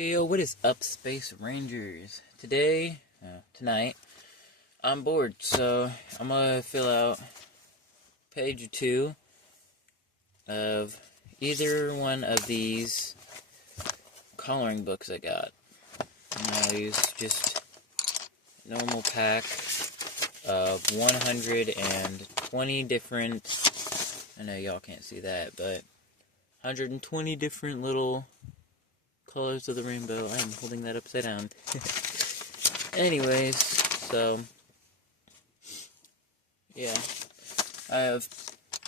Yo, what is up, Space Rangers? Tonight, I'm bored, so I'm gonna fill out page 2 of either one of these coloring books I got. And I'll use just a normal pack of 120 different, I know y'all can't see that, but 120 different little colors of the rainbow. I am holding that upside down. Anyways, so yeah, I have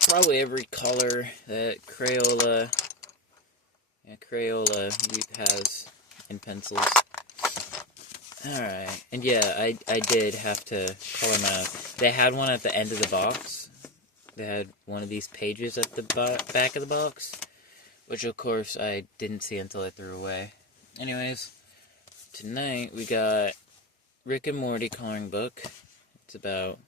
probably every color that Crayola has in pencils. Alright, and yeah, I did have to color them out. They had one at the end of the box. They had one of these pages at the back of the box, which of course I didn't see until I threw away. Anyways, tonight we got Rick and Morty coloring book. It's about,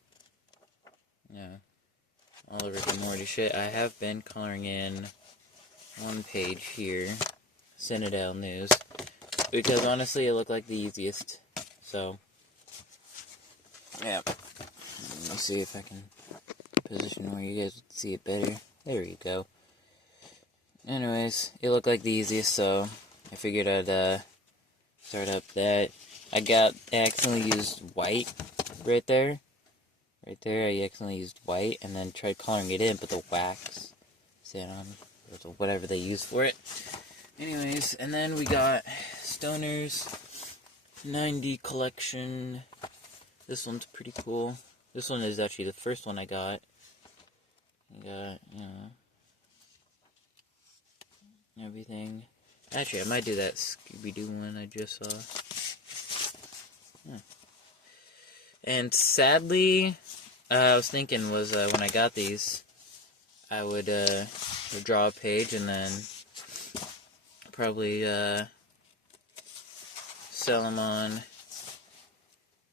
all the Rick and Morty shit. I have been coloring in one page here, Citadel News, because honestly it looked like the easiest. So, yeah. Let's see if I can position where you guys would see it better. There you go. Anyways, it looked like the easiest, so I figured I'd start up that. I accidentally used white right there. Right there, I accidentally used white and then tried coloring it in, but the wax stayed on, or whatever they use for it. Anyways, and then we got Stoner's 90 collection. This one's pretty cool. This one is actually the first one I got. I got, everything. Actually, I might do that Scooby-Doo one I just saw. And sadly, I was thinking was when I got these, I would draw a page and then probably sell them on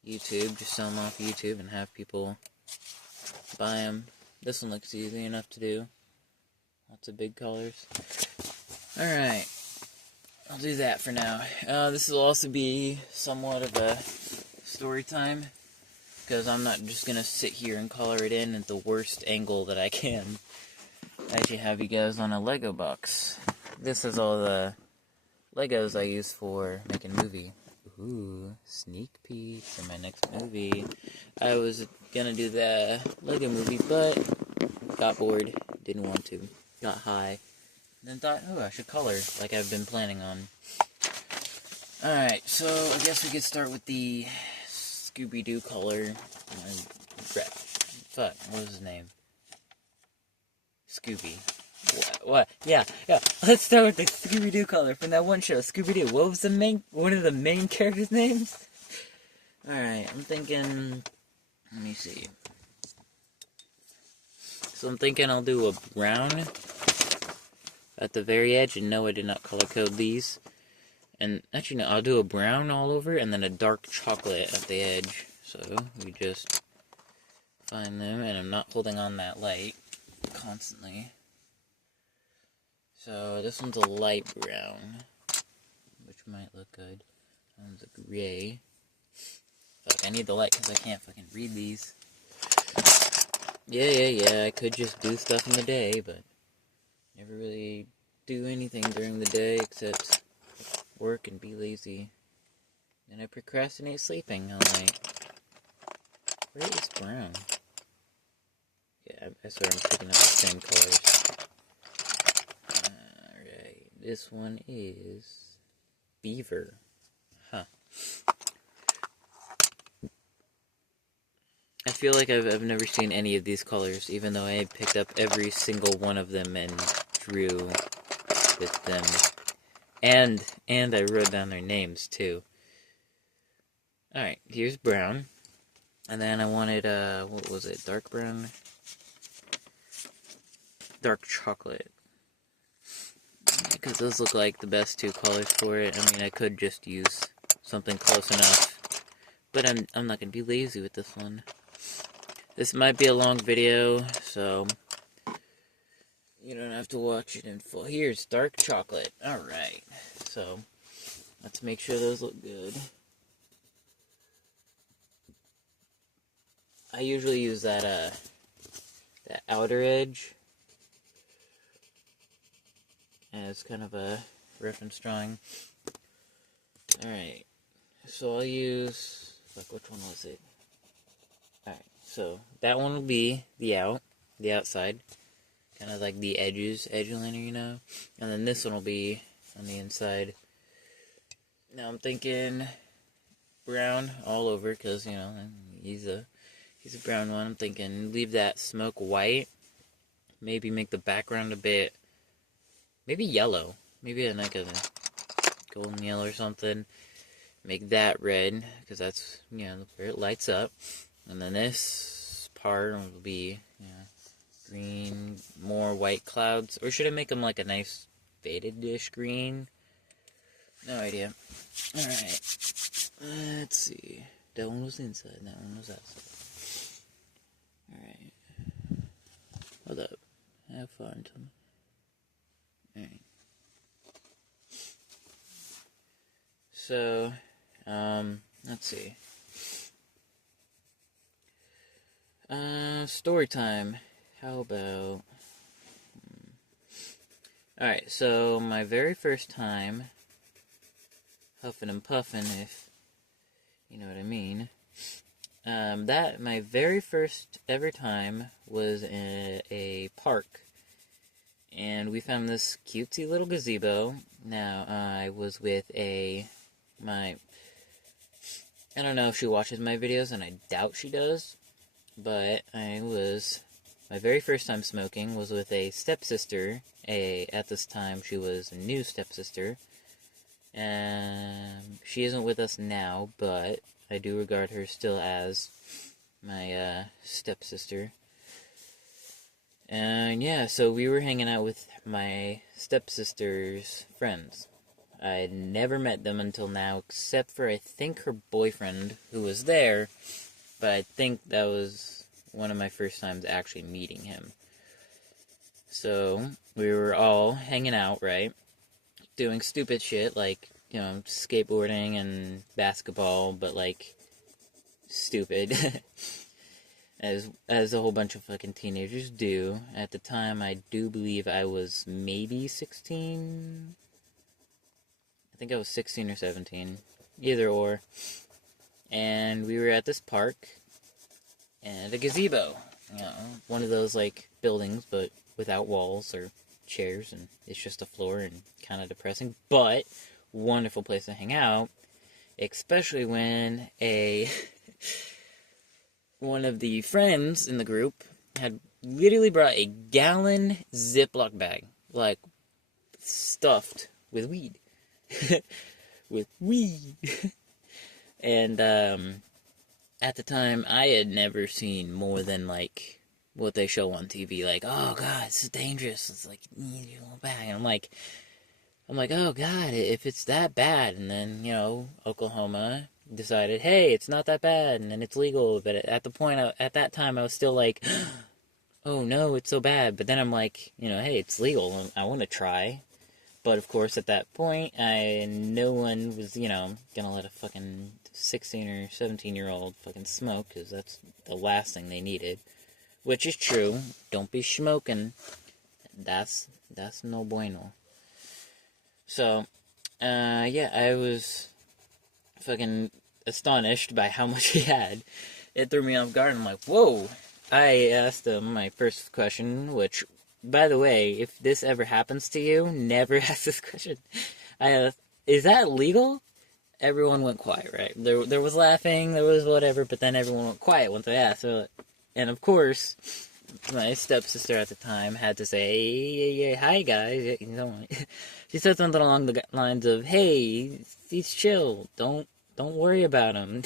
YouTube. Just sell them off YouTube and have people buy them. This one looks easy enough to do. Lots of big colors. Alright, I'll do that for now. This will also be somewhat of a story time, because I'm not just going to sit here and color it in at the worst angle that I can. I actually have you guys on a Lego box. This is all the Legos I use for making a movie. Ooh, sneak peek for my next movie. I was going to do the Lego movie, but got bored, didn't want to, got high. Then thought, oh, I should color, like I've been planning on. Alright, so I guess we could start with the Scooby-Doo color. Fuck, what was his name? Scooby. What? Yeah. Let's start with the Scooby-Doo color from that one show, Scooby-Doo. What was one of the main characters' names? Alright, I'm thinking, let me see. So I'm thinking I'll do a brown at the very edge, and no, I did not color code these. And actually, no, I'll do a brown all over, and then a dark chocolate at the edge. So we just find them, and I'm not holding on that light constantly. So this one's a light brown, which might look good. That one's a gray. Fuck, I need the light because I can't fucking read these. Yeah, I could just do stuff in the day, but never really do anything during the day except work and be lazy. And I procrastinate sleeping all night. Where is brown? Yeah, I swear I'm picking up the same colors. Alright, this one is beaver. Huh. I feel like I've never seen any of these colors, even though I picked up every single one of them and drew with them. And I wrote down their names, too. Alright, here's brown. And then I wanted, what was it, dark brown? Dark chocolate. Because those look like the best two colors for it. I mean, I could just use something close enough. But I'm not going to be lazy with this one. This might be a long video, so you don't have to watch it in full. Here's dark chocolate. Alright, so Let's make sure those look good. I usually use that outer edge as kind of a reference drawing. Alright, so I'll use, which one was it? Alright, so that one will be the outside. Kind of like the edge liner, you know? And then this one will be on the inside. Now I'm thinking brown all over, because, you know, he's a brown one. I'm thinking leave that smoke white. Maybe make the background a bit, maybe yellow. Maybe like a golden yellow or something. Make that red, because that's, you know, where it lights up. And then this part will be, you know, green, more white clouds. Or should I make them like a nice faded-ish green? No idea. Alright. Let's see. That one was inside, that one was outside. Alright. Hold up. Have fun, tell me. Alright. So, let's see. Story time. How about... Alright, so my very first time huffing and puffing, if you know what I mean. My very first ever time was in a park. And we found this cutesy little gazebo. Now, I was with I don't know if she watches my videos, and I doubt she does. But my very first time smoking was with a stepsister. At this time, she was a new stepsister. She isn't with us now, but I do regard her still as my stepsister. And yeah, so we were hanging out with my stepsister's friends. I had never met them until now, except for, I think, her boyfriend, who was there. But I think that was one of my first times actually meeting him. So, we were all hanging out, right? Doing stupid shit, like, you know, skateboarding and basketball, but, like, stupid. As a whole bunch of fucking teenagers do. At the time, I do believe I was maybe 16. I think I was 16 or 17. Either or. And we were at this park. And a gazebo. You know, one of those, like, buildings, but without walls or chairs. And it's just a floor and kind of depressing. But, wonderful place to hang out. Especially when one of the friends in the group had literally brought a gallon Ziploc bag, like, stuffed with weed. With weed. And, at the time, I had never seen more than, like, what they show on TV, like, oh, God, this is dangerous, it's like, you need your little bag, and I'm like, oh, God, if it's that bad, and then, you know, Oklahoma decided, hey, it's not that bad, and then it's legal, but at that time, I was still like, oh, no, it's so bad, but then I'm like, you know, hey, it's legal, I want to try, but of course, at that point, no one was, you know, gonna let a fucking 16 or 17-year-old fucking smoke, because that's the last thing they needed, which is true, don't be smoking, that's no bueno. So, yeah, I was fucking astonished by how much he had. It threw me off guard. I'm like, whoa. I asked him my first question, which, by the way, if this ever happens to you, never ask this question. I asked, is that legal? Everyone went quiet, right? There was laughing, there was whatever, but then everyone went quiet once I asked. And of course, my stepsister at the time had to say, hey, hi guys, you know, she said something along the lines of, hey, he's chill, don't worry about him.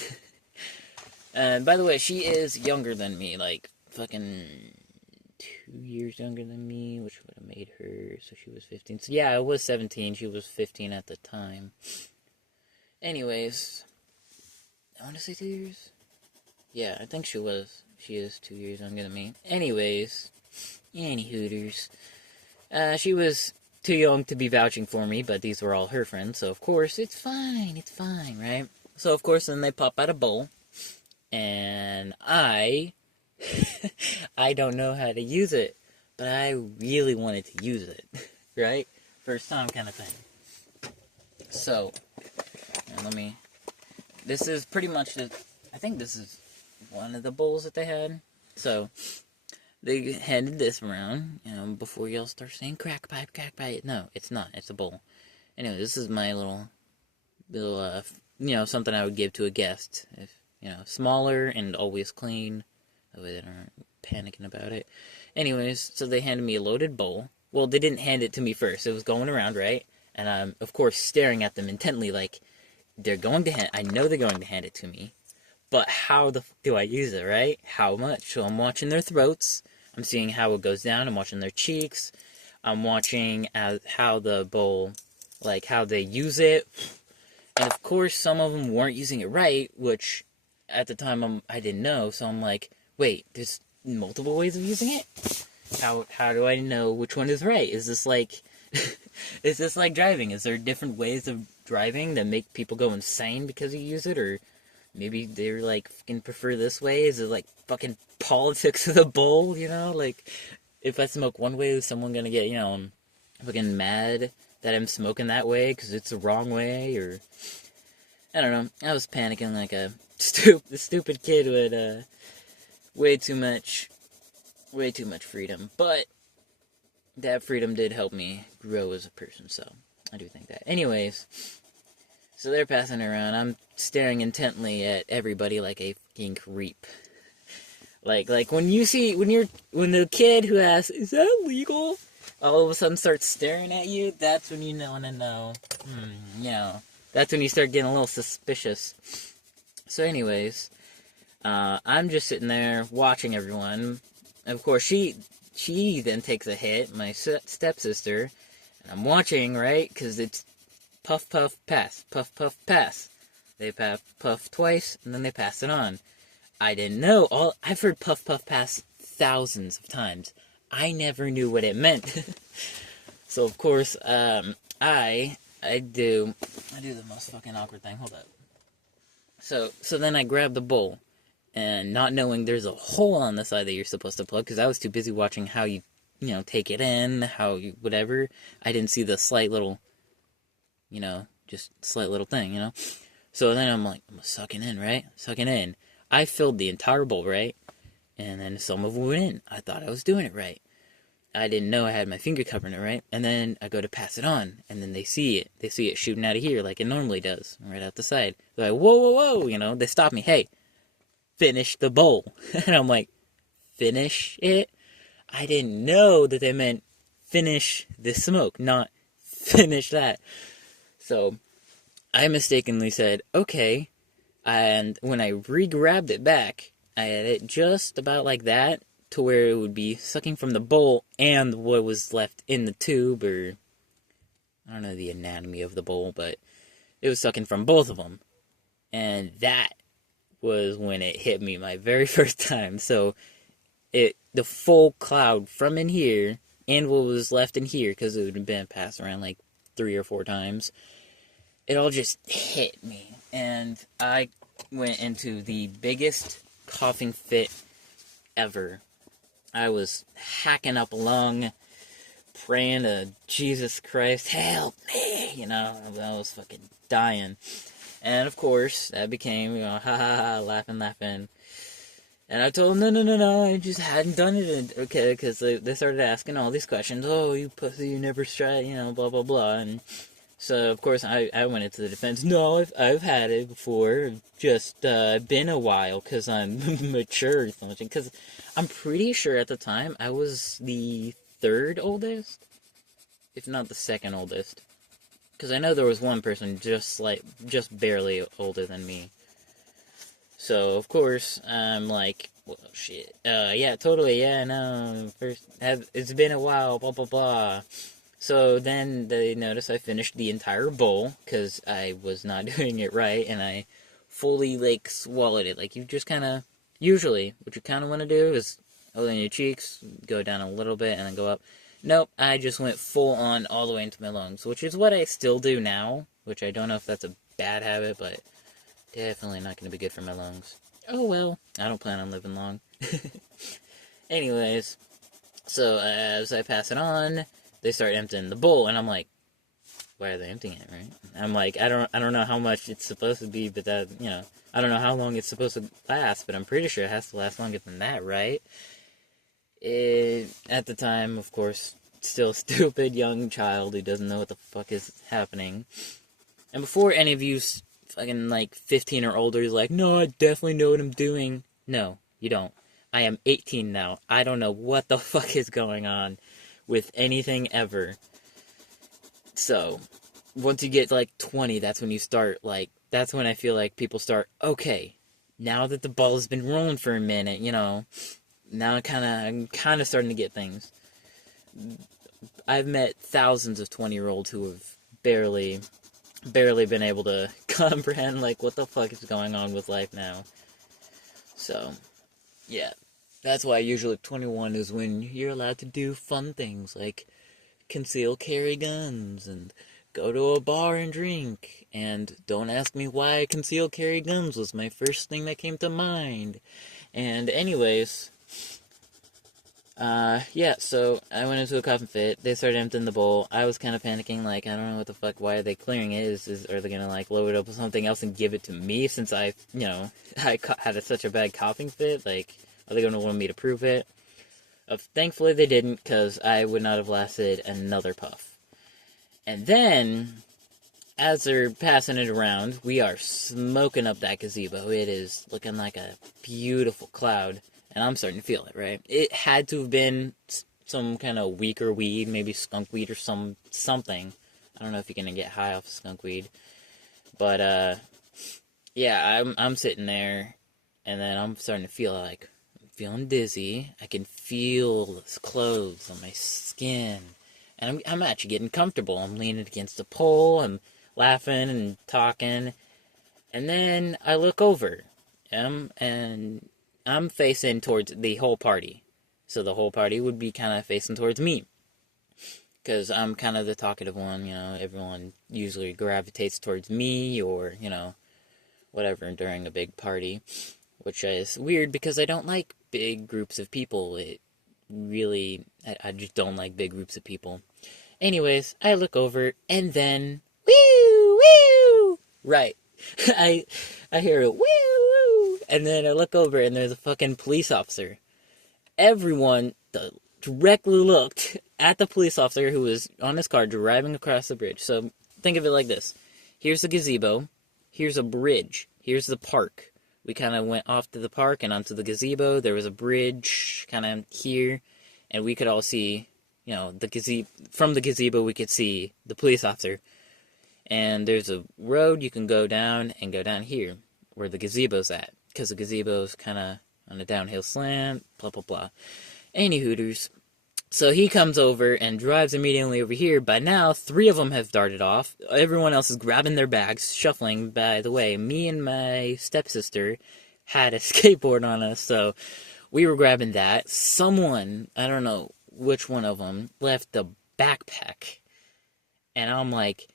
And by the way, she is younger than me, like, fucking 2 years younger than me, which would have made her, so she was 15. So yeah, I was 17, she was 15 at the time. Anyways, I want to say 2 years? Yeah, I think she is 2 years younger than me. Anyways, any hooters. She was too young to be vouching for me, but these were all her friends, so of course, it's fine, right? So, of course, then they pop out a bowl, and I don't know how to use it, but I really wanted to use it, right? First time kind of thing. So, this is pretty much I think this is one of the bowls that they had. So, they handed this around, before y'all start saying crack pipe. No, it's not. It's a bowl. Anyway, this is my little, something I would give to a guest. If, smaller and always clean. That way they aren't panicking about it. Anyways, so they handed me a loaded bowl. Well, they didn't hand it to me first. It was going around, right? And I'm, of course, staring at them intently like, I know they're going to hand it to me. But how the fuck do I use it, right? How much? So I'm watching their throats. I'm seeing how it goes down. I'm watching their cheeks. I'm watching how the bowl, how they use it. And of course, some of them weren't using it right, which at the time I didn't know. So I'm like, wait, there's multiple ways of using it? How do I know which one is right? Is this like driving? Is there different ways of driving that make people go insane because you use it? Or maybe they're fucking prefer this way? Is it fucking politics of the bowl, if I smoke one way, is someone gonna get, fucking mad that I'm smoking that way because it's the wrong way? Or I don't know. I was panicking like a stupid kid with way too much freedom. But that freedom did help me grow as a person, so I do think that. Anyways, so they're passing around. I'm staring intently at everybody like a fucking creep. Like when the kid who asks, "Is that legal?" all of a sudden starts staring at you, that's when you want to know. That's when you start getting a little suspicious. So anyways, I'm just sitting there watching everyone. Of course, she then takes a hit, my stepsister, and I'm watching, right? Because it's puff, puff, pass, puff, puff, pass. They puff twice, and then they pass it on. I didn't know. I've heard puff, puff, pass thousands of times. I never knew what it meant. So, of course, I do the most fucking awkward thing. Hold up. So then I grab the bowl, and not knowing there's a hole on the side that you're supposed to plug, because I was too busy watching how you take it in, how you, whatever. I didn't see the slight little, just slight little thing, So then I'm sucking in, right? Sucking in. I filled the entire bowl, right? And then some of it went in. I thought I was doing it right. I didn't know I had my finger covering it, right? And then I go to pass it on, and then they see it. They see it shooting out of here like it normally does, right out the side. They're like, whoa, whoa, whoa, they stop me. Hey, finish the bowl. And I'm like, finish it? I didn't know that they meant finish the smoke, not finish that. So I mistakenly said, okay. And when I re-grabbed it back, I had it just about like that, to where it would be sucking from the bowl and what was left in the tube, or I don't know the anatomy of the bowl, but it was sucking from both of them. And that was when it hit me my very first time. So the full cloud from in here and what was left in here, because it would have been passed around like 3 or 4 times, it all just hit me. And I went into the biggest coughing fit ever. I was hacking up a lung, praying to Jesus Christ, help me, I was fucking dying. And of course, that became, ha ha ha, laughing. And I told them, no, I just hadn't done it, okay, because they started asking all these questions. Oh, you pussy, you never tried, blah, blah, blah. And so, of course, I went into the defense. No, I've had it before, just been a while, because I'm mature or something. Because I'm pretty sure at the time I was the 3rd oldest, if not the 2nd oldest. Because I know there was one person just barely older than me. So, of course, I'm like, well, shit. Yeah, totally, yeah, no, it's been a while, blah, blah, blah. So then they notice I finished the entire bowl, because I was not doing it right, and I fully, swallowed it. You just kind of, usually, what you kind of want to do is hold in your cheeks, go down a little bit, and then go up. Nope, I just went full on all the way into my lungs, which is what I still do now, which I don't know if that's a bad habit, but definitely not going to be good for my lungs. Oh well, I don't plan on living long. Anyways, so as I pass it on, they start emptying the bowl, and I'm like, why are they emptying it, right? I'm like, I don't know how much it's supposed to be, but that, I don't know how long it's supposed to last, but I'm pretty sure it has to last longer than that, right? At the time, of course, still a stupid young child who doesn't know what the fuck is happening. And before any of you fucking, 15 or older is like, no, I definitely know what I'm doing. No, you don't. I am 18 now. I don't know what the fuck is going on with anything ever. So, once you get, 20, that's when you start, that's when I feel like people start, okay, now that the ball has been rolling for a minute, now I'm kind of starting to get things. I've met thousands of 20-year-olds who have barely been able to comprehend, what the fuck is going on with life now. So, yeah. That's why usually 21 is when you're allowed to do fun things, like conceal carry guns, and go to a bar and drink. And don't ask me why conceal carry guns was my first thing that came to mind. And anyways, yeah, so I went into a coughing fit. They started emptying the bowl. I was kind of panicking, I don't know what the fuck, why are they clearing it? Are they gonna, load it up with something else and give it to me since I had such a bad coughing fit? Are they gonna want me to prove it? Thankfully they didn't, because I would not have lasted another puff. And then, as they're passing it around, we are smoking up that gazebo. It is looking like a beautiful cloud. And I'm starting to feel it, right? It had to have been some kind of weaker weed, maybe skunk weed or something. I don't know if you're gonna get high off of skunk weed. But, yeah, I'm sitting there, and then I'm starting to feel I'm feeling dizzy. I can feel the clothes on my skin. And I'm actually getting comfortable. I'm leaning against the pole, I'm laughing and talking. And then I look over, and I'm facing towards the whole party. So the whole party would be kind of facing towards me. Because I'm kind of the talkative one, everyone usually gravitates towards me or, whatever during a big party. Which is weird because I don't like big groups of people. I just don't like big groups of people. Anyways, I look over and then, woo, woo, right. I hear a woo, woo, and then I look over and there's a fucking police officer. Everyone directly looked at the police officer who was on his car driving across the bridge. So think of it like this. Here's the gazebo. Here's a bridge. Here's the park. We kind of went off to the park and onto the gazebo. There was a bridge kind of here. And we could all see, from the gazebo we could see the police officer. And there's a road you can go down and go down here where the gazebo's at. Because the gazebo's kind of on a downhill slant, blah, blah, blah. Any hooters. So he comes over and drives immediately over here. By now, 3 of them have darted off. Everyone else is grabbing their bags, shuffling. By the way, me and my stepsister had a skateboard on us, so we were grabbing that. Someone, I don't know which one of them, left the backpack. And I'm like,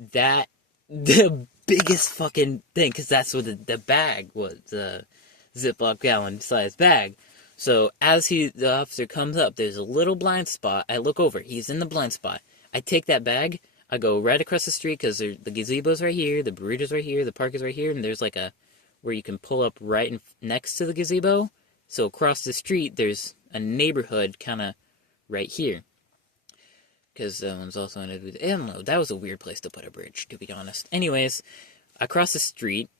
the biggest fucking thing, because that's what the bag was, the Ziploc gallon size bag. So, as the officer comes up, there's a little blind spot. I look over. He's in the blind spot. I take that bag. I go right across the street, because the gazebo's right here, the burrito's right here, the park is right here, and there's where you can pull up right next to the gazebo. So, across the street, there's a neighborhood kind of right here. Because that one's also ended with, I don't know, that was a weird place to put a bridge, to be honest. Anyways, across the street,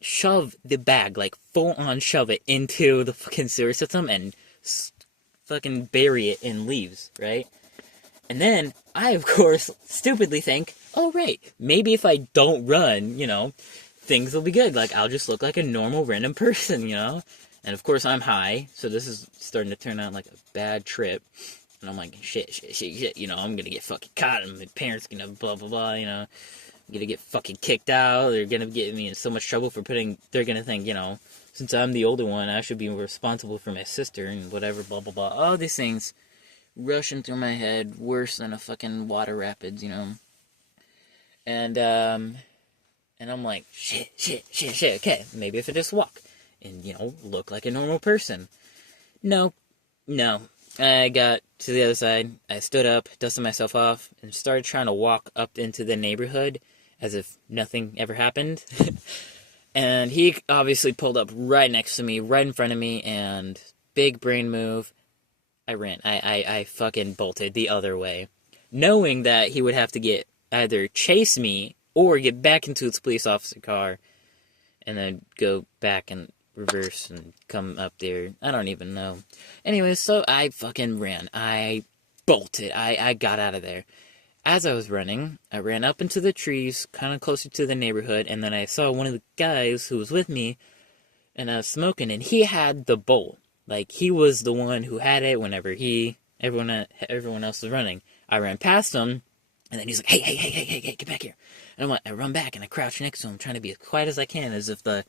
shove the bag, full on shove it into the fucking sewer system and fucking bury it in leaves, right? And then, I, of course, stupidly think, oh, right, maybe if I don't run, things will be good. I'll just look like a normal random person, And of course, I'm high, so this is starting to turn out like a bad trip. And I'm like, shit, I'm gonna get fucking caught, and my parents gonna blah, blah, blah, I'm gonna get fucking kicked out, they're gonna get me in so much trouble they're gonna think, since I'm the older one, I should be responsible for my sister, and whatever, blah, blah, blah, all these things. rushing through my head, worse than a fucking water rapids, you know. And I'm like, shit, okay, maybe if I just walk and, you know, look like a normal person. No. I got to the other side, I stood up, dusted myself off, and started trying to walk up into the neighborhood as if nothing ever happened. And he obviously pulled up right next to me, right in front of me, and big brain move. I ran. I fucking bolted the other way, knowing that he would have to either chase me or get back into his police officer car and then go back and reverse and come up there. I don't even know. Anyway, so I fucking ran. I bolted. I got out of there. As I was running, I ran up into the trees, kind of closer to the neighborhood, and then I saw one of the guys who was with me, and I was smoking, and he had the bowl. Like, he was the one who had it whenever everyone else was running. I ran past him, and then he's like, hey, get back here. And I run back, and I crouch next to him, trying to be as quiet as I can, as if it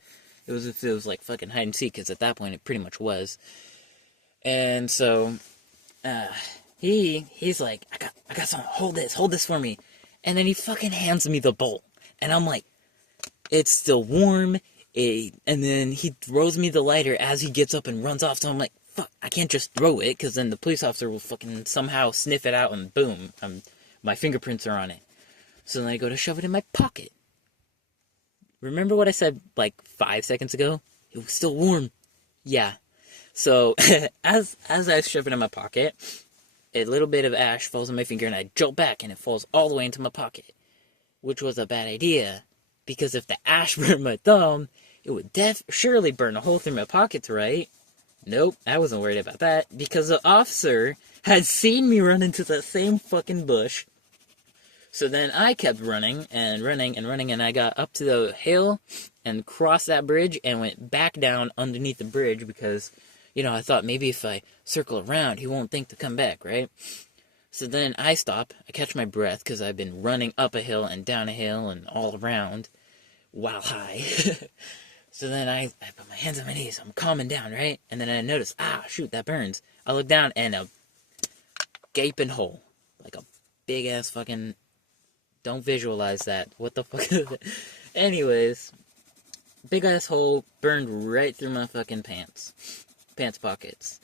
was like fucking hide and seek, because at that point it pretty much was. And so, he's like, I got something, hold this for me. And then he fucking hands me the bowl. And I'm like, it's still warm. And then he throws me the lighter as he gets up and runs off. So I'm like, fuck, I can't just throw it, because then the police officer will fucking somehow sniff it out, and boom, my fingerprints are on it. So then I go to shove it in my pocket. Remember what I said like 5 seconds ago? It was still warm. Yeah. So as I shove it in my pocket, a little bit of ash falls on my finger, and I jolt back, and it falls all the way into my pocket, which was a bad idea, because if the ash burned my thumb, it would surely burn a hole through my pockets, right? Nope, I wasn't worried about that, because the officer had seen me run into the same fucking bush. So then I kept running, and I got up to the hill, and crossed that bridge, and went back down underneath the bridge, because, you know, I thought maybe if I circle around, he won't think to come back, right? So then I stop, I catch my breath, because I've been running up a hill, and down a hill, and all around, while high. So then I put my hands on my knees, I'm calming down, right? And then I notice, shoot, that burns. I look down, and a gaping hole, like a big-ass fucking... Don't visualize that. What the fuck is it? Anyways, big-ass hole burned right through my fucking pants pockets.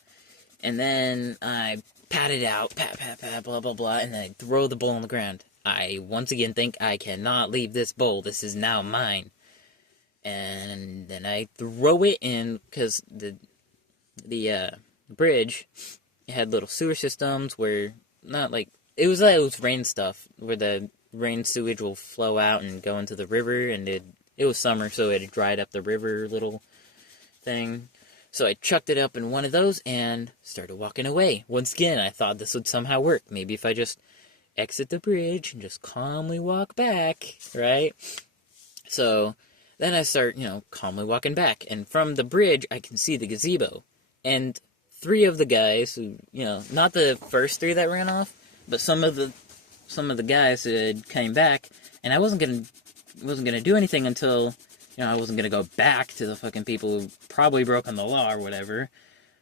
And then I pat it out, pat, blah, blah, blah, and then I throw the bowl on the ground. I once again think I cannot leave this bowl. This is now mine. And then I throw it in, because the bridge, it had little sewer systems where, not like, it was rain stuff, where the rain sewage will flow out and go into the river, and it was summer, so it had dried up the river little thing. So I chucked it up in one of those and started walking away. Once again, I thought this would somehow work. Maybe if I just exit the bridge and just calmly walk back, right? So then I start, calmly walking back. And from the bridge, I can see the gazebo. And 3 of the guys who, not the first 3 that ran off, but some of the guys had came back, and I wasn't gonna do anything until, I wasn't gonna go back to the fucking people who probably broken the law or whatever.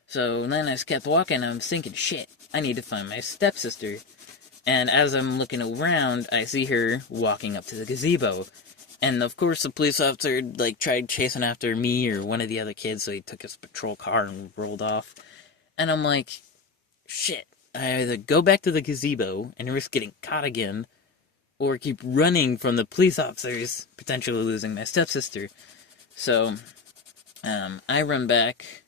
So then I just kept walking, and I'm thinking, shit, I need to find my stepsister. And as I'm looking around, I see her walking up to the gazebo. And of course the police officer, tried chasing after me or one of the other kids, so he took his patrol car and rolled off. And I'm like, shit, I either go back to the gazebo and risk getting caught again, or keep running from the police officers, potentially losing my stepsister. So, I run back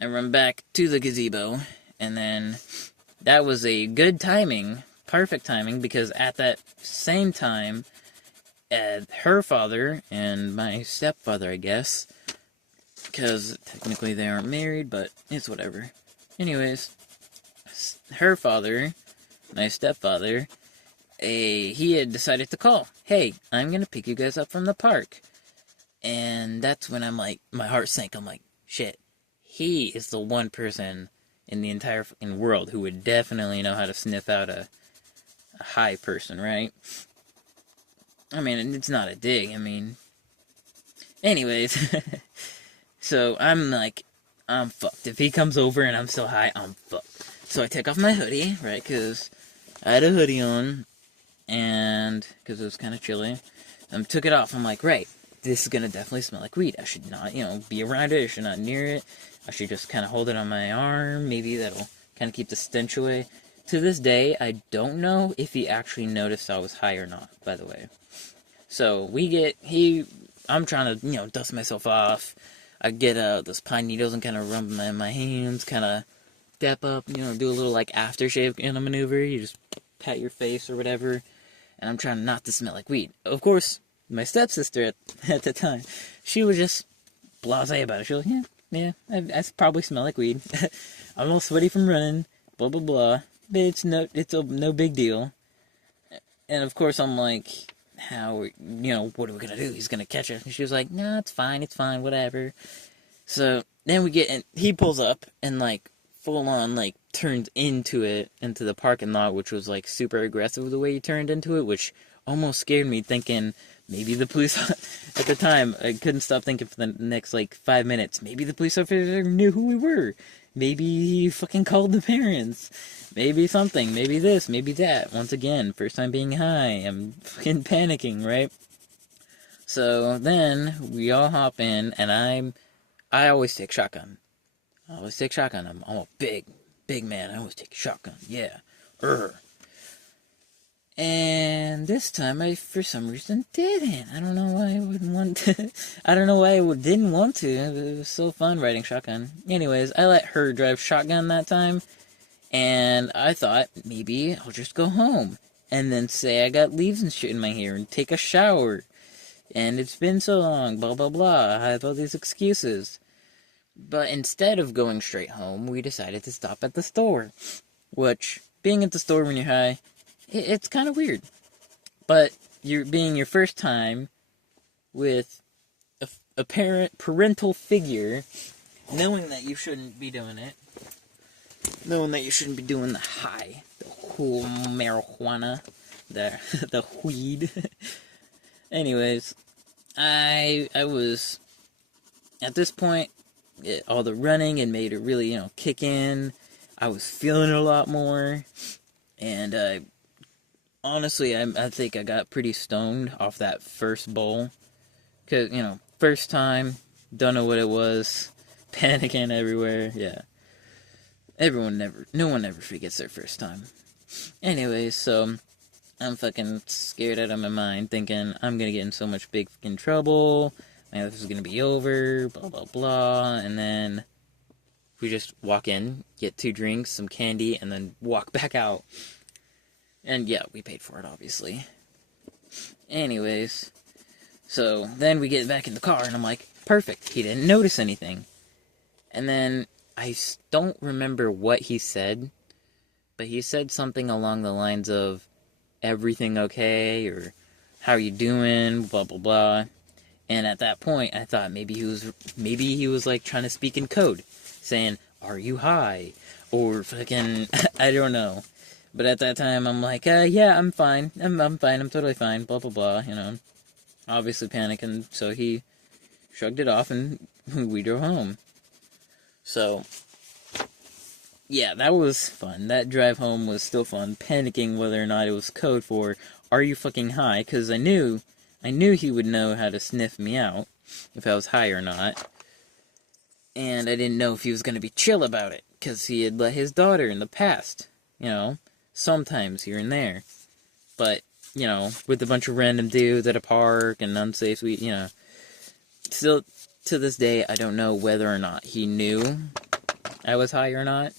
to the gazebo, and then that was a good timing, perfect timing, because at that same time, her father and my stepfather, I guess, because technically they aren't married, but it's whatever. Anyways, her father, my stepfather, he had decided to call. Hey, I'm going to pick you guys up from the park. And that's when I'm like, my heart sank. I'm like, shit, he is the one person in the entire fucking world who would definitely know how to sniff out a high person, right? I mean, it's not a dig. Anyways, so I'm like, I'm fucked. If he comes over and I'm still high, I'm fucked. So I take off my hoodie, right, because I had a hoodie on, and because it was kind of chilly. Took it off. I'm like, right, this is going to definitely smell like weed. I should not, be around it. I should not near it. I should just kind of hold it on my arm. Maybe that'll kind of keep the stench away. To this day, I don't know if he actually noticed I was high or not, by the way. So, I'm trying to, dust myself off. I get those pine needles and kind of rub them in my hands, kind of step up, do a little, like, aftershave kind of maneuver. You just pat your face or whatever. And I'm trying not to smell like weed. Of course, my stepsister at the time, she was just blasé about it. She was like, yeah, I probably smell like weed. I'm all sweaty from running, blah, blah, blah. But it's no big deal. And of course, I'm like, what are we gonna do? He's gonna catch us. And she was like, no, it's fine, whatever. So then he pulls up and like full on like turns into the parking lot, which was like super aggressive the way he turned into it, which almost scared me, thinking maybe the police at the time, I couldn't stop thinking for the next like 5 minutes, maybe the police officer knew who we were. Maybe he fucking called the parents. Maybe something. Maybe this. Maybe that. Once again, first time being high. I'm fucking panicking, right? So then we all hop in, and I always take shotgun. I'm a big man. I always take a shotgun. Yeah. And this time I, for some reason, didn't. I don't know why I wouldn't want to. I don't know why I didn't want to. It was so fun riding shotgun. Anyways, I let her drive shotgun that time. And I thought, maybe I'll just go home. And then say I got leaves and shit in my hair and take a shower. And it's been so long, blah, blah, blah. I have all these excuses. But instead of going straight home, we decided to stop at the store. Which, being at the store when you're high, it's kind of weird. But you're being your first time with a parental figure, knowing that you shouldn't be doing it. Knowing that you shouldn't be doing the high, the whole marijuana, the weed. Anyways, I was, at this point, all the running had made it really, kick in. I was feeling it a lot more. And, honestly, I think I got pretty stoned off that first bowl. Because, first time, don't know what it was, panicking everywhere, yeah. No one ever forgets their first time. Anyways, so, I'm fucking scared out of my mind, thinking I'm gonna get in so much big fucking trouble, my life is gonna be over, blah, blah, blah, and then we just walk in, get 2 drinks, some candy, and then walk back out. And yeah, we paid for it, obviously. Anyways, so then we get back in the car, and I'm like, perfect, he didn't notice anything. And then I don't remember what he said, but he said something along the lines of, everything okay, or how you doing, blah, blah, blah. And at that point, I thought maybe he was like trying to speak in code, saying, are you high? Or fucking, I don't know. But at that time, I'm like, yeah, I'm fine. I'm fine. I'm totally fine. Blah, blah, blah, Obviously panicking, so he shrugged it off, and we drove home. So, yeah, that was fun. That drive home was still fun, panicking whether or not it was code for, are you fucking high? Because I knew he would know how to sniff me out, if I was high or not. And I didn't know if he was going to be chill about it, because he had let his daughter in the past, sometimes here and there. But, with a bunch of random dudes at a park and unsafe, still, to this day, I don't know whether or not he knew I was high or not.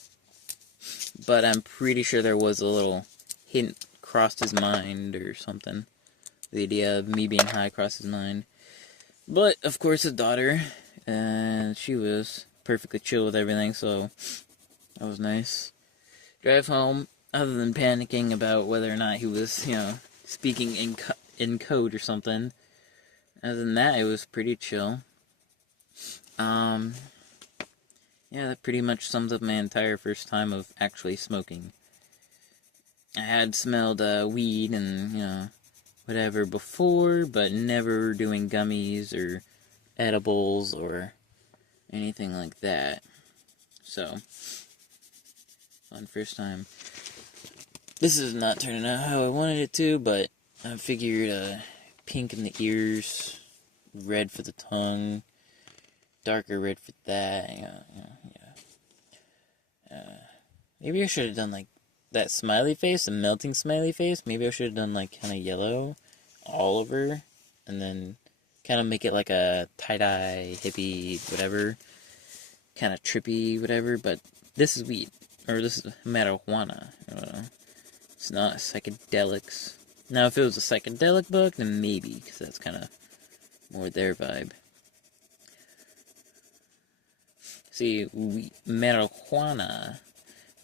But I'm pretty sure there was a little hint crossed his mind or something. The idea of me being high crossed his mind. But, of course, his daughter, and she was perfectly chill with everything, so that was nice. Drive home, other than panicking about whether or not he was, speaking in code or something. Other than that, it was pretty chill. Yeah, that pretty much sums up my entire first time of actually smoking. I had smelled weed and, whatever before, but never doing gummies or edibles or anything like that. So, fun. First time. This is not turning out how I wanted it to, but I figured pink in the ears, red for the tongue, darker red for that. Maybe I should have done like that smiley face, the melting smiley face. Maybe I should have done like kind of yellow all over, and then kind of make it like a tie-dye, hippie, whatever, kind of trippy, whatever. But this is weed, or this is marijuana. I don't know. It's not psychedelics. Now, if it was a psychedelic book, then maybe, because that's kind of more their vibe. See, marijuana,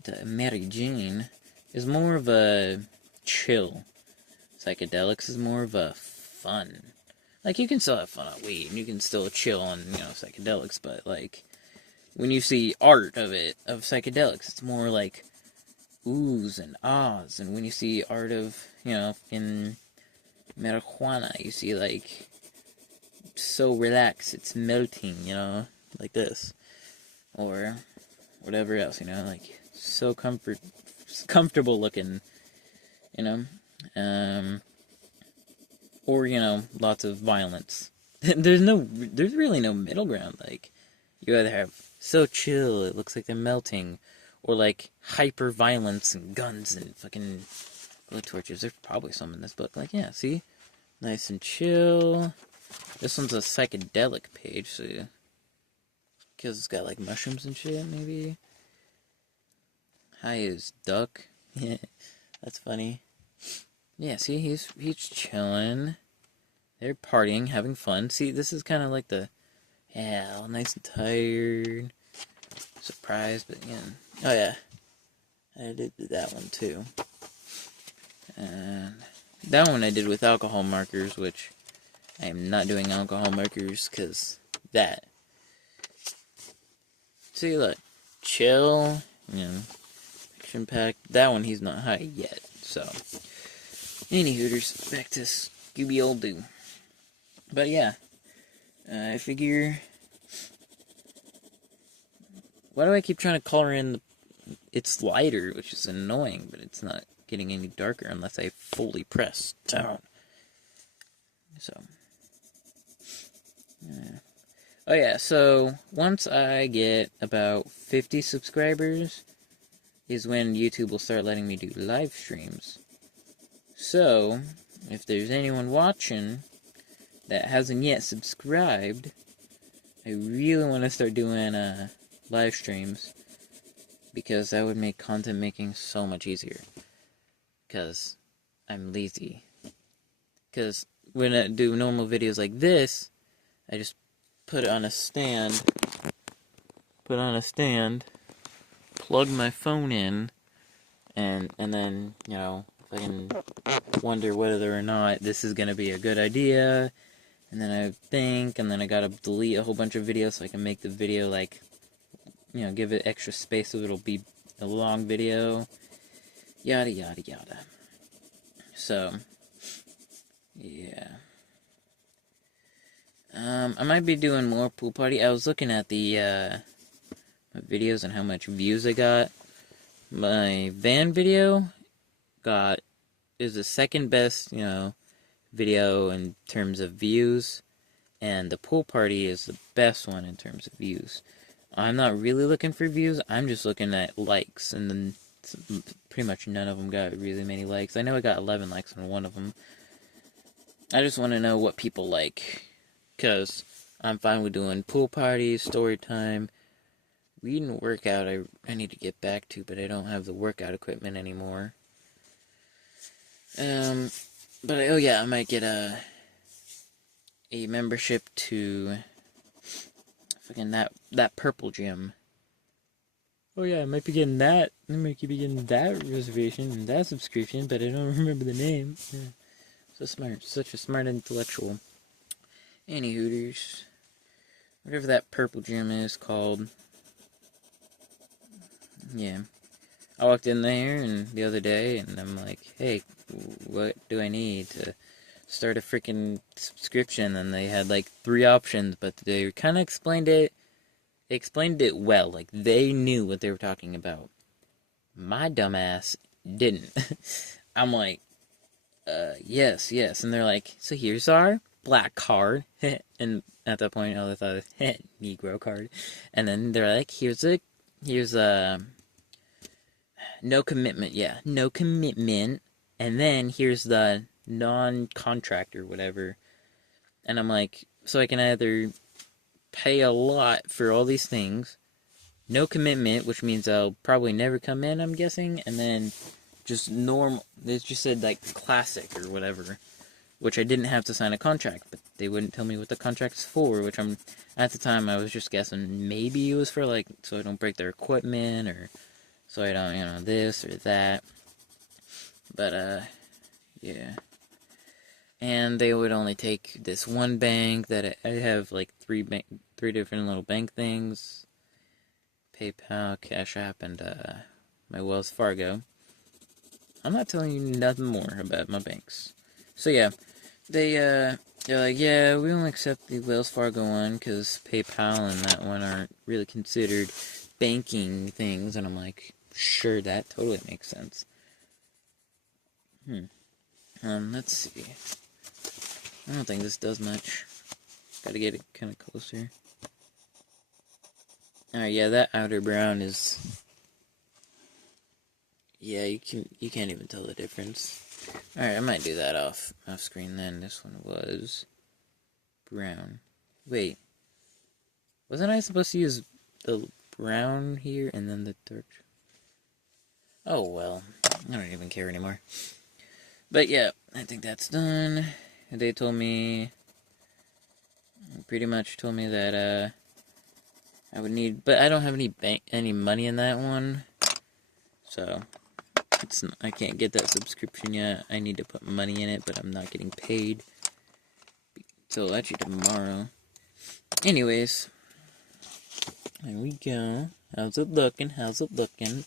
the Mary Jane, is more of a chill. Psychedelics is more of a fun. Like, you can still have fun on weed, and you can still chill on, psychedelics, but, like, when you see art of it, of psychedelics, it's more like oohs and ahs, and when you see art of, in marijuana, you see, like, so relaxed, it's melting, like this, or whatever else, like, so comfortable looking, or, lots of violence. There's really no middle ground, like, you either have so chill, it looks like they're melting, or, like, hyper violence and guns and fucking blood torches. There's probably some in this book. Like, yeah, see? Nice and chill. This one's a psychedelic page, so because it's got, like, mushrooms and shit, maybe. High as duck. Yeah, that's funny. Yeah, see, he's chilling. They're partying, having fun. See, this is kind of like the, all nice and tired. Surprised, but oh yeah, I did that one too. And that one I did with alcohol markers, which I am not doing alcohol markers because that. See, look, chill, action packed. That one he's not high yet. So, any hooters, back to Scooby Old Doo. But yeah, I figure. Why do I keep trying to color in it's lighter, which is annoying, but it's not getting any darker unless I fully press down. So, oh yeah, so once I get about 50 subscribers is when YouTube will start letting me do live streams. So, if there's anyone watching that hasn't yet subscribed, I really want to start doing live streams, because that would make content making so much easier, because I'm lazy. Because when I do normal videos like this, I just put it on a stand, plug my phone in, and then, if I can wonder whether or not this is going to be a good idea, and then I think, and then I gotta delete a whole bunch of videos so I can make the video, like, give it extra space so it'll be a long video, yada yada yada. So, yeah. I might be doing more pool party. I was looking at the my videos and how much views I got. My van video is the second best, video in terms of views, and the pool party is the best one in terms of views. I'm not really looking for views, I'm just looking at likes, and then pretty much none of them got really many likes. I know I got 11 likes on one of them. I just want to know what people like, because I'm fine with doing pool parties, story time, reading workout I need to get back to, but I don't have the workout equipment anymore. But oh yeah, I might get a membership to fucking that purple gym. Oh yeah, I might be getting that. I might be getting that reservation and that subscription, but I don't remember the name. Yeah. So smart, such a smart intellectual. Any hooters, whatever that purple gym is called. Yeah, I walked in there and the other day, and I'm like, hey, what do I need to start a freaking subscription? And they had like 3 options, but they kind of explained it. They explained it well, like they knew what they were talking about. My dumbass didn't. I'm like, yes, yes. And they're like, so here's our black card. And at that point, all I thought was, Negro card. And then they're like, here's a, no commitment, yeah, no commitment. And then here's the non-contract or whatever. And I'm like, so I can either pay a lot for all these things, no commitment, which means I'll probably never come in, I'm guessing, and then just normal, they just said like classic or whatever, which I didn't have to sign a contract, but they wouldn't tell me what the contract's for, which at the time I was just guessing maybe it was for like, so I don't break their equipment, or so I don't, this or that, but yeah. And they would only take this one bank that I have like three different little bank things. PayPal, Cash App, and my Wells Fargo. I'm not telling you nothing more about my banks. So yeah, they're like, yeah, we only accept the Wells Fargo one because PayPal and that one aren't really considered banking things. And I'm like, sure, that totally makes sense. Let's see. I don't think this does much. Gotta get it kind of closer. Alright, yeah, that outer brown is... Yeah, you can't even tell the difference. Alright, I might do that off screen then. This one was brown. Wait. Wasn't I supposed to use the brown here and then the dark? Oh, well. I don't even care anymore. But yeah, I think that's done. They told me... Pretty much told me that, I would need... But I don't have any money in that one. So... I can't get that subscription yet. I need to put money in it, but I'm not getting paid until actually tomorrow. Anyways, there we go. How's it looking? How's it looking?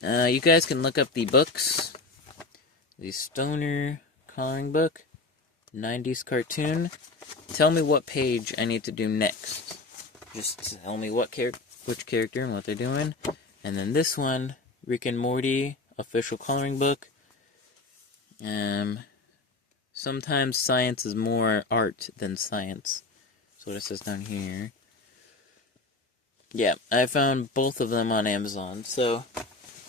You guys can look up the books. The Stoner coloring book, 90s cartoon. Tell me what page I need to do next. Just tell me which character and what they're doing. And then this one, Rick and Morty official coloring book. Sometimes science is more art than science. That's what it says down here. Yeah, I found both of them on Amazon. So,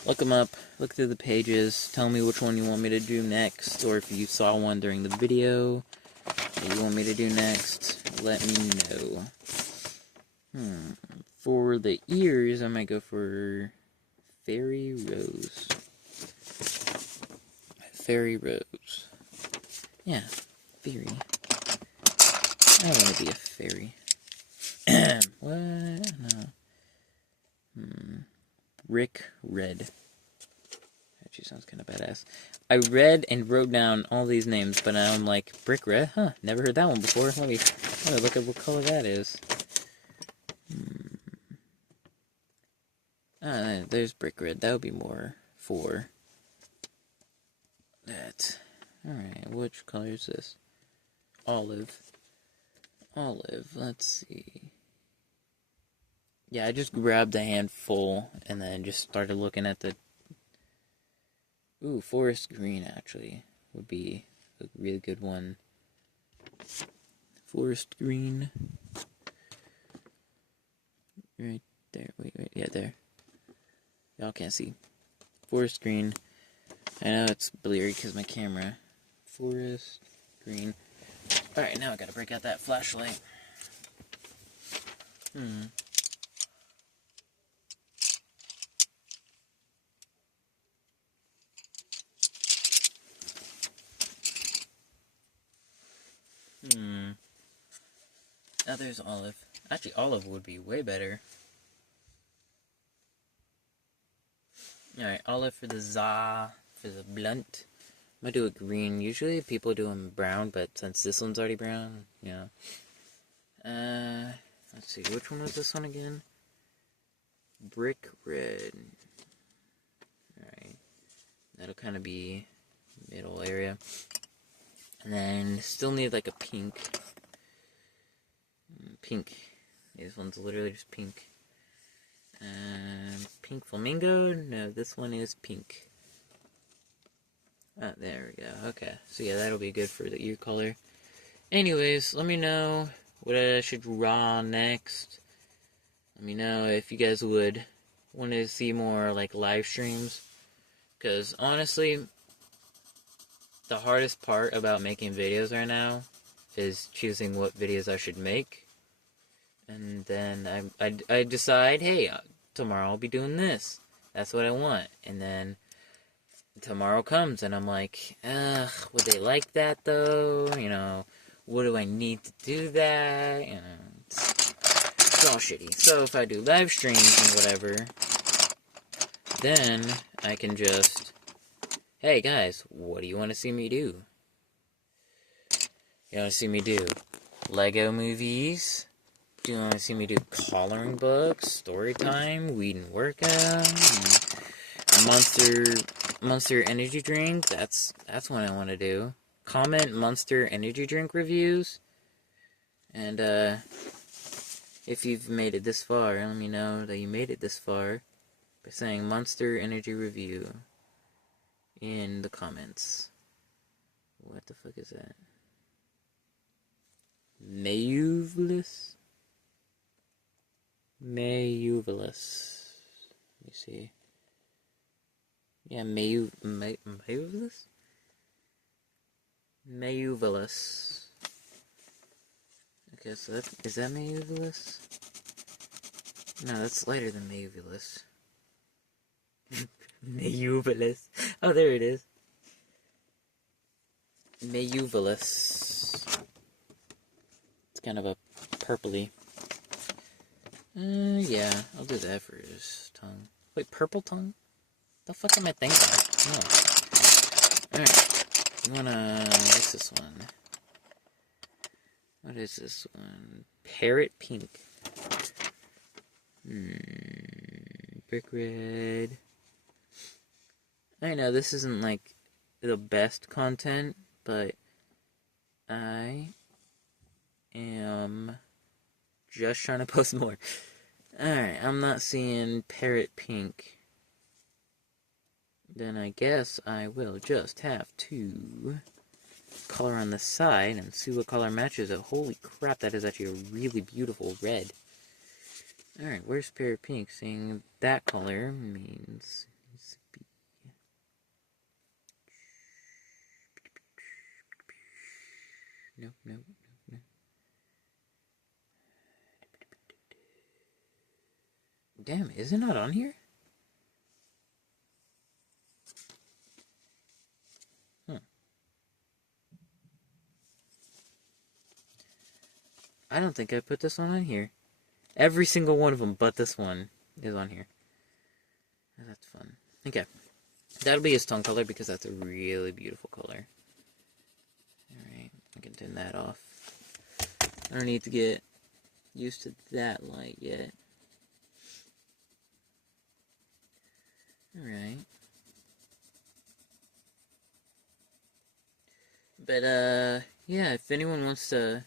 look them up, look through the pages, tell me which one you want me to do next, or if you saw one during the video that you want me to do next, let me know. For the ears, I might go for Fairy Rose. Fairy Rose. Yeah, fairy. I want to be a fairy. What? No. Rick Red. Actually sounds kind of badass. I read and wrote down all these names, but now I'm like, Brick Red? Huh, never heard that one before. Let me look at what color that is. There's Brick Red. That would be more for that. Alright, which color is this? Olive. Let's see. Yeah, I just grabbed a handful and then just started looking at the... Ooh, forest green, actually, would be a really good one. Forest green. Right there. Wait, yeah, there. Y'all can't see. Forest green. I know it's blurry because my camera. Forest green. Alright, now I gotta break out that flashlight. Now there's olive. Actually, olive would be way better. Alright, olive for the for the blunt. I'm gonna do a green. Usually people do them brown, but since this one's already brown, yeah. Let's see, which one was this one again? Brick Red. Alright. That'll kind of be middle area. And then still need like a pink. Pink. This one's literally just pink. Pink flamingo? No, this one is pink. Oh, there we go. Okay, so yeah, that'll be good for the ear color. Anyways, let me know what I should draw next. Let me know if you guys would want to see more, like, live streams. Because, honestly, the hardest part about making videos right now is choosing what videos I should make. And then I decide, hey, tomorrow I'll be doing this. That's what I want. And then tomorrow comes and I'm like, ugh, would they like that though? You know, what do I need to do that? You know, it's all shitty. So if I do live streams and whatever, then I can just, hey guys, what do you want to see me do? You want to see me do Lego movies? Do you want to see me do coloring books, story time, weed and workout, Monster energy drink? That's what I want to do. Comment Monster energy drink reviews, and if you've made it this far, let me know that you made it this far by saying Monster energy review in the comments. What the fuck is that? Mayuvelous? Mayuvelous. Let me see. Yeah, Mayuvelous? Mayuvelous. Okay, so is that Mayuvelous? No, that's lighter than Mayuvelous. Mayuvelous. Oh, there it is. Mayuvelous. It's kind of a purpley. Yeah, I'll do that for his tongue. Wait, purple tongue? The fuck am I thinking? Oh. Alright. You wanna... What's this one? What is this one? Parrot pink. Brick red. I know this isn't, like, the best content, but I am just trying to post more. Alright, I'm not seeing parrot pink. Then I guess I will just have to color on the side and see what color matches it. Holy crap, that is actually a really beautiful red. Alright, where's parrot pink? Seeing that color means... Nope. Damn, is it not on here? I don't think I put this one on here. Every single one of them but this one is on here. Oh, that's fun. Okay. That'll be his tongue color because that's a really beautiful color. Alright, I can turn that off. I don't need to get used to that light yet. Alright. But, yeah, if anyone wants to...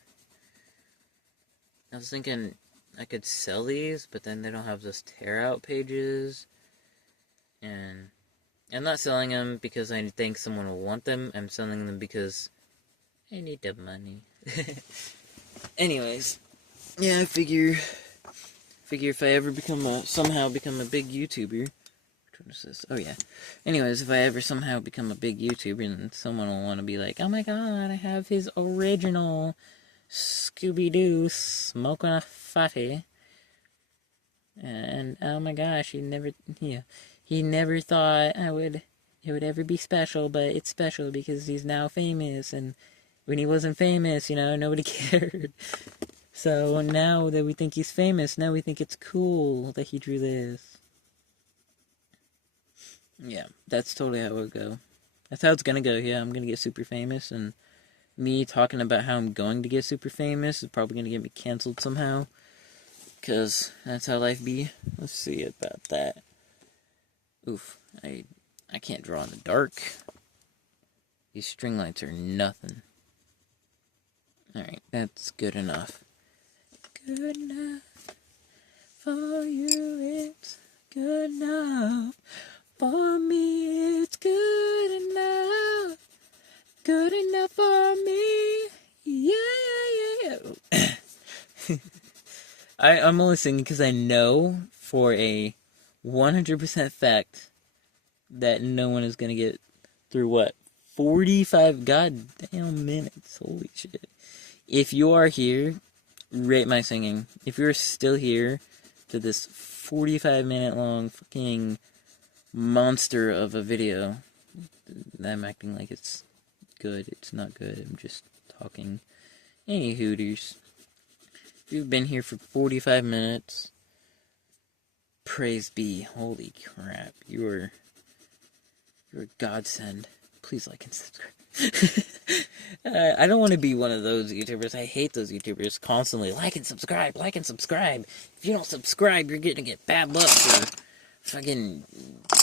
I was thinking I could sell these, but then they don't have those tear-out pages. And I'm not selling them because I think someone will want them. I'm selling them because I need the money. Anyways, yeah, I figure if I ever somehow become a big YouTuber. Which one is this? Oh, yeah. Anyways, if I ever somehow become a big YouTuber, then someone will want to be like, oh my god, I have his original Scooby-Doo smoking a fatty. And oh my gosh, he never thought it would ever be special, but it's special because he's now famous, and when he wasn't famous, nobody cared. So now that we think he's famous, now we think it's cool that he drew this. Yeah, that's totally how it would go. That's how it's gonna go. Yeah, I'm gonna get super famous, and me talking about how I'm going to get super famous is probably gonna get me canceled somehow. Because that's how life be. Let's see about that. Oof, I can't draw in the dark. These string lights are nothing. Alright, that's good enough. Good enough For you, it's good enough. For me, it's good enough. Good enough for me. Yeah. I'm only singing because I know for a 100% fact that no one is going to get through what? 45 goddamn minutes. Holy shit. If you are here, rate my singing. If you're still here to this 45-minute long fucking monster of a video, I'm acting like it's good. It's not good. I'm just talking. Any hooters. If you've been here for 45 minutes, praise be. Holy crap. You're a godsend. Please like and subscribe. I don't want to be one of those YouTubers. I hate those YouTubers constantly. Like and subscribe. Like and subscribe. If you don't subscribe, you're going to get bad luck for fucking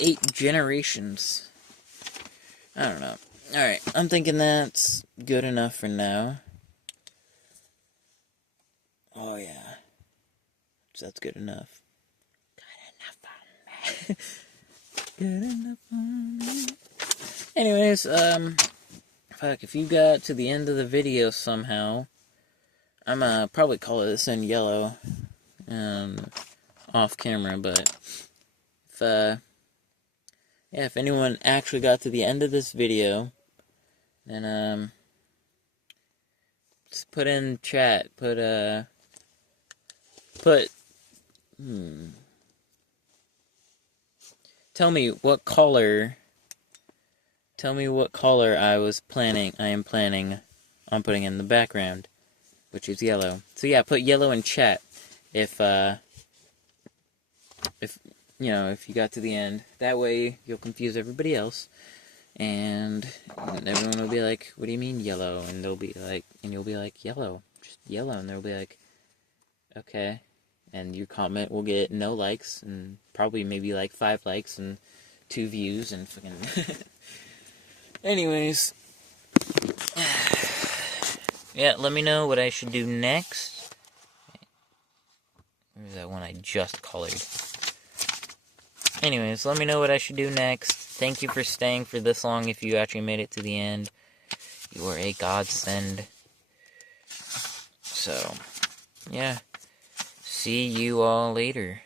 8 generations. I don't know. Alright, I'm thinking that's good enough for now. Oh, yeah. That's good enough. Good enough for me. Good enough for me. Anyways, fuck, if you got to the end of the video somehow, I'm probably call this in yellow, off camera, but if anyone actually got to the end of this video, then, just put in chat, tell me what color I am planning on putting in the background, which is yellow. So yeah, put yellow in chat if you got to the end. That way you'll confuse everybody else, and everyone will be like, "What do you mean yellow?" And you'll be like, "Yellow, just yellow," and they'll be like, "Okay." And your comment will get no likes, and probably maybe like 5 likes and 2 views, and fucking... Anyways. Yeah, let me know what I should do next. Where's that one I just colored? Anyways, let me know what I should do next. Thank you for staying for this long if you actually made it to the end. You are a godsend. So, yeah. See you all later.